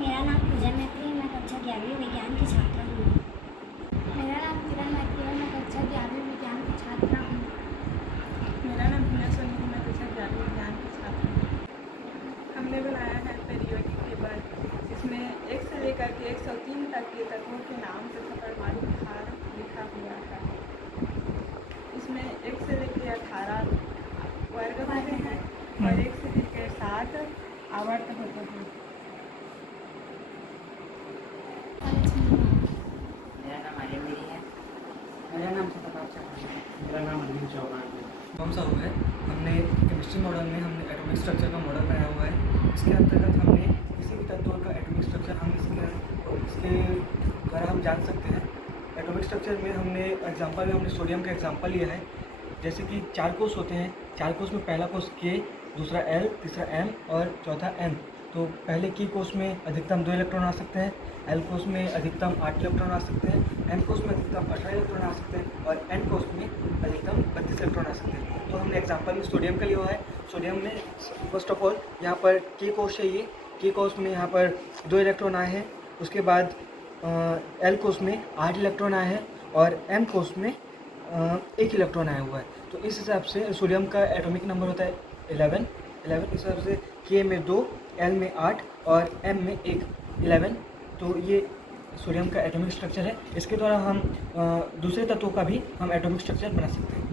मेरा नाम पूजा मैत्री है। मैं कक्षा 11वीं विज्ञान की छात्रा हूँ। मेरा नाम किरण मैत्री है। मैं कक्षा 11वीं विज्ञान की छात्रा हूँ। मेरा नाम हिना सोनी है। मैं कक्षा 11वीं विज्ञान की छात्रा हूँ। हमने बनाया है पीरियोडिक टेबल, जिसमें 1 से लेकर के 103 तक के तत्वों के नाम तथा परमाणु भार लिखा हुआ है। इसमें 1 से लेकर 18 वर्ग होते हैं और 1 से लेकर 7 आवर्त होते हैं। मेरा नाम आर्यन गिरी है। मेरा नाम सतपाल चौहान है। मेरा नाम अरविंद चौहान है। कौन सा हुआ है, हमने केमिस्ट्री मॉडल में हमने एटॉमिक स्ट्रक्चर का मॉडल बनाया हुआ है। इसके अंतर्गत हमने किसी भी तत्व का एटॉमिक स्ट्रक्चर हम इसके द्वारा हम जान सकते हैं। एटॉमिक स्ट्रक्चर में हमने एग्जांपल में हमने सोडियम का एग्जांपल लिया है। जैसे कि 4 कोष होते हैं, 4 कोष में पहला कोष K, दूसरा L, तीसरा M और चौथा M। तो पहले की कोष में अधिकतम 2 इलेक्ट्रॉन आ सकते हैं, L कोष में अधिकतम 8 इलेक्ट्रॉन आ सकते हैं, M कोष में अधिकतम 18 इलेक्ट्रॉन आ सकते हैं और N कोष में अधिकतम 32 इलेक्ट्रॉन आ सकते हैं। तो हमने एग्जांपल में सोडियम का लिया हुआ है। सोडियम में फर्स्ट ऑफ ऑल यहाँ पर K कोष है, ये K कोष में यहाँ पर 2 इलेक्ट्रॉन आए हैं। उसके बाद L कोष में 8 इलेक्ट्रॉन आए हैं और M कोष में 1 इलेक्ट्रॉन आया हुआ है। तो इस हिसाब से सोडियम का एटॉमिक नंबर होता है 11। इस हिसाब से K में 2, L में 8 और M में 1, 11। तो ये सोडियम का एटॉमिक स्ट्रक्चर है। इसके द्वारा हम दूसरे तत्वों का भी हम एटॉमिक स्ट्रक्चर बना सकते हैं।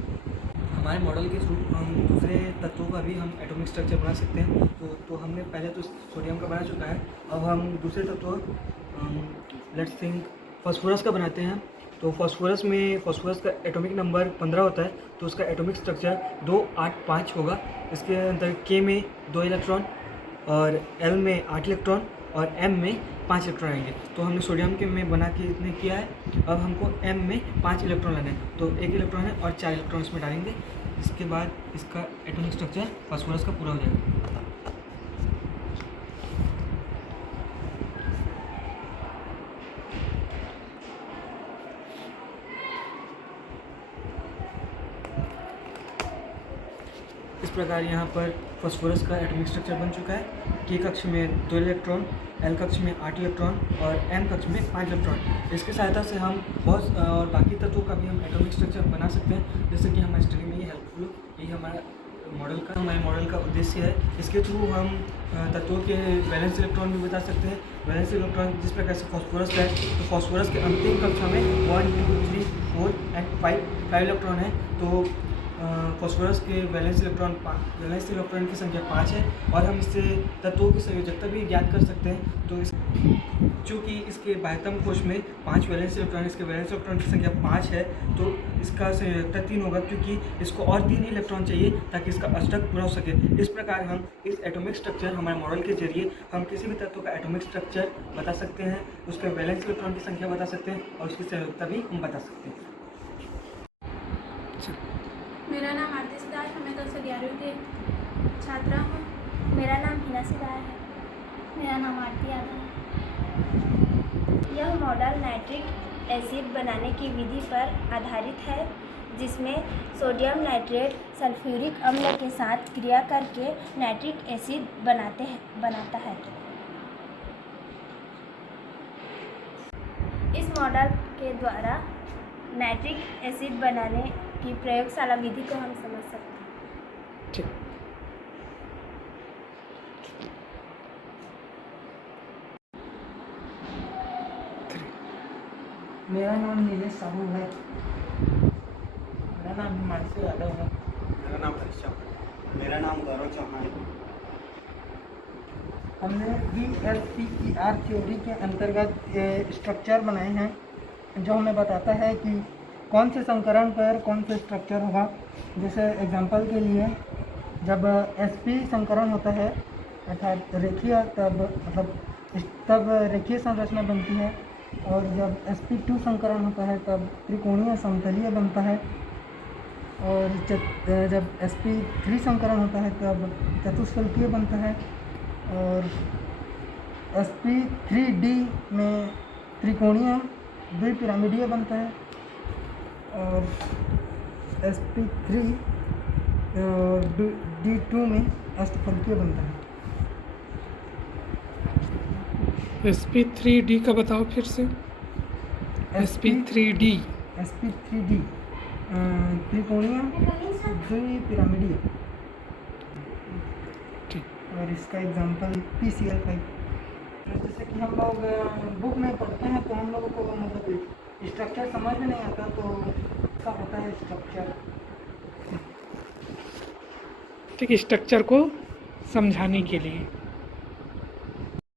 हमारे मॉडल के थ्रू हम दूसरे तत्वों का भी हम एटॉमिक स्ट्रक्चर बना सकते हैं। तो हमने पहले तो सोडियम का बना चुका है। अब हम दूसरे तत्व लेट्स थिंक फास्फोरस का बनाते हैं। तो फास्फोरस का एटॉमिक नंबर 15 होता है। तो उसका एटॉमिक स्ट्रक्चर 2, 8, 5 होगा। इसके अंदर K में 2 इलेक्ट्रॉन और L में 8 इलेक्ट्रॉन और M में 5 इलेक्ट्रॉन आएंगे। तो हमने सोडियम के में बना के इतने किया है। अब हमको M में 5 इलेक्ट्रॉन लाना है। तो 1 इलेक्ट्रॉन है और 4 इलेक्ट्रॉन इसमें डालेंगे। इसके बाद इसका एटॉमिक स्ट्रक्चर फास्फोरस का पूरा हो जाएगा। इस प्रकार यहाँ पर फास्फोरस का एटॉमिक स्ट्रक्चर बन चुका है। K कक्ष में 2 इलेक्ट्रॉन, L कक्ष में 8 इलेक्ट्रॉन और M कक्ष में 5 इलेक्ट्रॉन। इसकी सहायता से हम बहुत और बाकी तत्वों का भी हम एटॉमिक स्ट्रक्चर बना सकते हैं। जैसे कि हमारी स्टडी में ये हेल्पफुल, यही हमारे मॉडल का उद्देश्य है। इसके थ्रू हम तत्वों के वैलेंस इलेक्ट्रॉन भी बता सकते हैं। वैलेंस इलेक्ट्रॉन जिस प्रकार से फास्फोरस का है, तो फास्फोरस के अंतिम कक्षा में 1, 2, 3, 4 एंड 5 इलेक्ट्रॉन है। तो फास्फोरस के वैलेंस इलेक्ट्रॉन की संख्या 5 है और हम इससे तत्वों की संयोजकता भी ज्ञात कर सकते हैं। तो चूँकि इसके बाह्यतम कोश में 5 वैलेंस इलेक्ट्रॉन, इसके वैलेंस इलेक्ट्रॉन की संख्या 5 है, तो इसका संयोजकता 3 होगा, क्योंकि इसको और 3 इलेक्ट्रॉन चाहिए ताकि इसका अष्टक पूरा हो सके। इस प्रकार हम इस एटॉमिक स्ट्रक्चर हमारे मॉडल के जरिए हम किसी भी तत्व का एटॉमिक स्ट्रक्चर बता सकते हैं, उसके वैलेंस इलेक्ट्रॉन की संख्या बता सकते हैं और उसकी संयोजकता भी हम बता सकते हैं। मेरा नाम आरती सिदार है। मैं कक्षा 11वीं की छात्रा हूँ। मेरा नाम हिना सिदार है। मेरा नाम आरती यादव है। यह मॉडल नाइट्रिक एसिड बनाने की विधि पर आधारित है, जिसमें सोडियम नाइट्रेट सल्फ्यूरिक अम्ल के साथ क्रिया करके नाइट्रिक एसिड बनाता है। इस मॉडल के द्वारा नाइट्रिक एसिड बनाने की प्रयोगशाला विधि को हम समझ सकते हैं। ठीक। मेरा नाम नीलेश साहू है। मेरा नाम हिमांशु यादव है। मेरा नाम हरीश चौहान है। मेरा नाम गौरव चौहान है। हमने VLCER थ्योरी के अंतर्गत स्ट्रक्चर बनाए हैं, जो हमें बताता है कि कौन से संकरण पर कौन से स्ट्रक्चर होगा। जैसे एग्जांपल के लिए, जब sp संकरण होता है अर्थात रेखीय, तब रेखीय संरचना बनती है, और जब sp2 संकरण होता है तब त्रिकोणीय समतलीय बनता है, और जब sp3 संकरण होता है तब चतुष्फलकीय बनता है, और sp3d में त्रिकोणीय द्विपिरामिडीय बनता है, और sp3d2 में अष्टफलकीय बनता है। sp3d का बताओ फिर से। sp3d sp3d त्रिकोणीय द्विपिरामिडीय। ठीक। और इसका एग्जांपल PCl5। जैसे कि हम लोग बुक में पढ़ते हैं तो हम लोगों को मतलब स्ट्रक्चर समझ में नहीं आता, तो इसका होता है स्ट्रक्चर। ठीक, स्ट्रक्चर को समझाने के लिए।